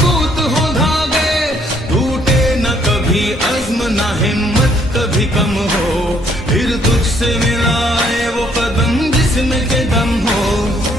मजबूत हो धागे, टूटे न कभी अज़्म न हिम्मत कभी कम हो, फिर तुझसे मिलाए वो कदम जिसमें के दम हो।